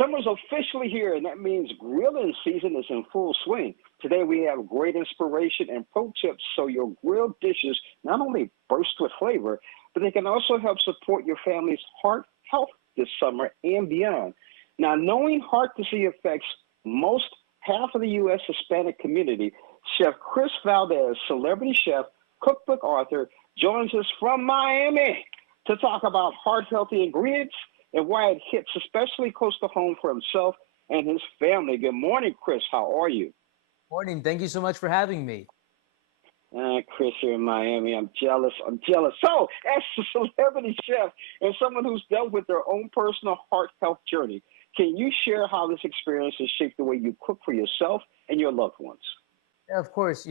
Summer's officially here, and that means grilling season is in full swing. Today, we have great inspiration and pro tips so your grilled dishes not only burst with flavor, but they can also help support your family's heart health this summer and beyond. Now, knowing heart disease affects most half of the U.S. Hispanic community, Chef Chris Valdes, celebrity chef, cookbook author, joins us from Miami to talk about heart healthy ingredients and why it hits especially close to home for himself and his family. Good morning, Chris. How are you? Morning. Thank you so much for having me. Chris here in Miami. I'm jealous. I'm jealous. So, as a celebrity chef and someone who's dealt with their own personal heart health journey, can you share how this experience has shaped the way you cook for yourself and your loved ones? Yeah, of course,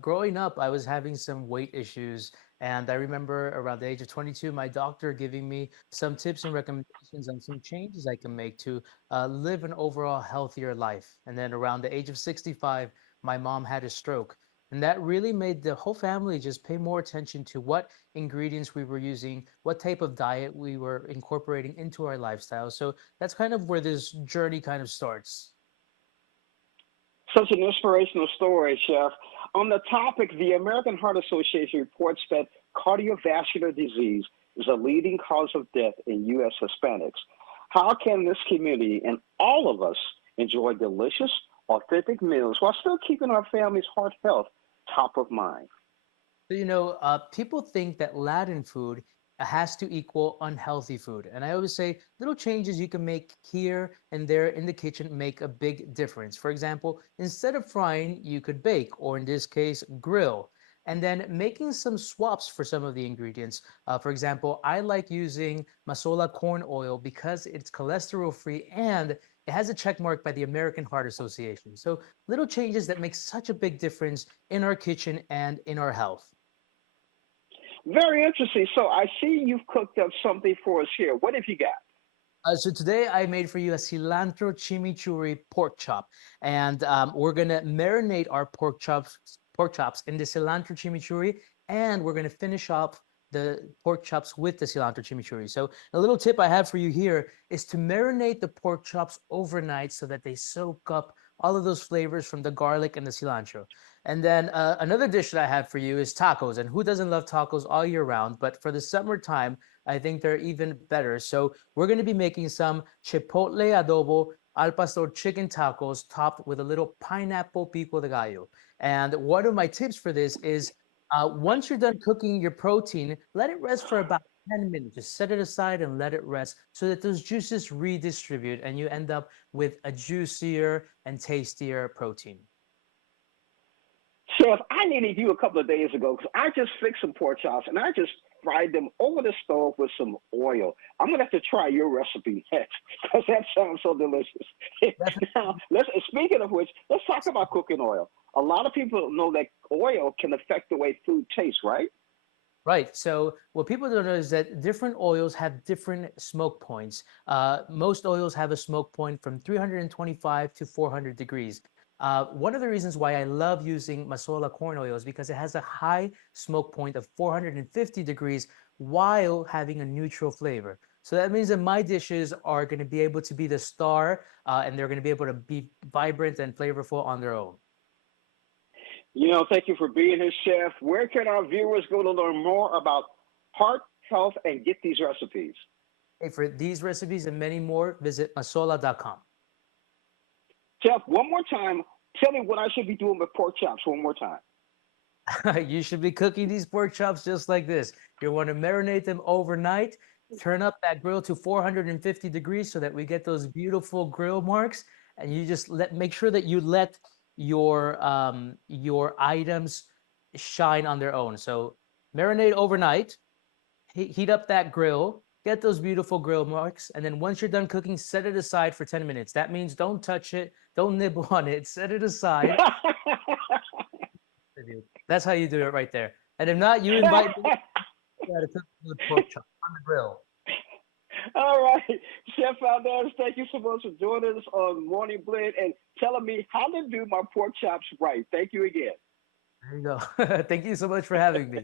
growing up, I was having some weight issues. And I remember around the age of 22, my doctor giving me some tips and recommendations on some changes I can make to live an overall healthier life. And then around the age of 65, my mom had a stroke. And that really made the whole family just pay more attention to what ingredients we were using, what type of diet we were incorporating into our lifestyle. So that's kind of where this journey kind of starts. Such an inspirational story, Chef. On the topic, the American Heart Association reports that cardiovascular disease is a leading cause of death in U.S. Hispanics. How can this community and all of us enjoy delicious, authentic meals while still keeping our family's heart health top of mind? So, people think that Latin food has to equal unhealthy food. And I always say little changes you can make here and there in the kitchen make a big difference. For example, instead of frying, you could bake, or in this case, grill. And then making some swaps for some of the ingredients. For example, I like using masola corn oil because it's cholesterol free and it has a check mark by the American Heart Association. So little changes that make such a big difference in our kitchen and in our health. Very interesting. So I see you've cooked up something for us here. What have you got? So today I made for you a cilantro chimichurri pork chop, and we're gonna marinate our pork chops in the cilantro chimichurri, and we're gonna finish off the pork chops with the cilantro chimichurri. So a little tip I have for you here is to marinate the pork chops overnight so that they soak up all of those flavors from the garlic and the cilantro. And then another dish that I have for you is tacos. And who doesn't love tacos all year round? But for the summertime, I think they're even better. So we're going to be making some chipotle adobo al pastor chicken tacos topped with a little pineapple pico de gallo. And one of my tips for this is once you're done cooking your protein, let it rest for about 10 minutes. Just set it aside and let it rest so that those juices redistribute and you end up with a juicier and tastier protein. Chef, I needed you a couple of days ago because I just fixed some pork chops and I just fried them over the stove with some oil. I'm gonna have to try your recipe next because that sounds so delicious. Now, let's speaking of which, let's talk about cooking oil. A lot of people know that oil can affect the way food tastes, right? Right. So what people don't know is that different oils have different smoke points. Most oils have a smoke point from 325 to 400 degrees. One of the reasons why I love using Masola corn oil is because it has a high smoke point of 450 degrees while having a neutral flavor. So that means that my dishes are going to be able to be the star and they're going to be able to be vibrant and flavorful on their own. Thank you for being here, Chef. Where can our viewers go to learn more about heart health and get these recipes? Hey, for these recipes and many more, visit masola.com. Chef, one more time, tell me what I should be doing with pork chops one more time. You should be cooking these pork chops just like this. You want to marinate them overnight. Turn up that grill to 450 degrees so that we get those beautiful grill marks. And you just make sure that you let your items shine on their own. So marinate overnight, heat up that grill, get those beautiful grill marks, and then once you're done cooking, set it aside for 10 minutes. That means don't touch it, don't nibble on it, set it aside. That's how you do it right there. And if not, you invite me to cook the pork chop on the grill. All right, Chef Valdez, thank you so much for joining us on Morning Blend and telling me how to do my pork chops right. Thank you again. There you go. Thank you so much for having me.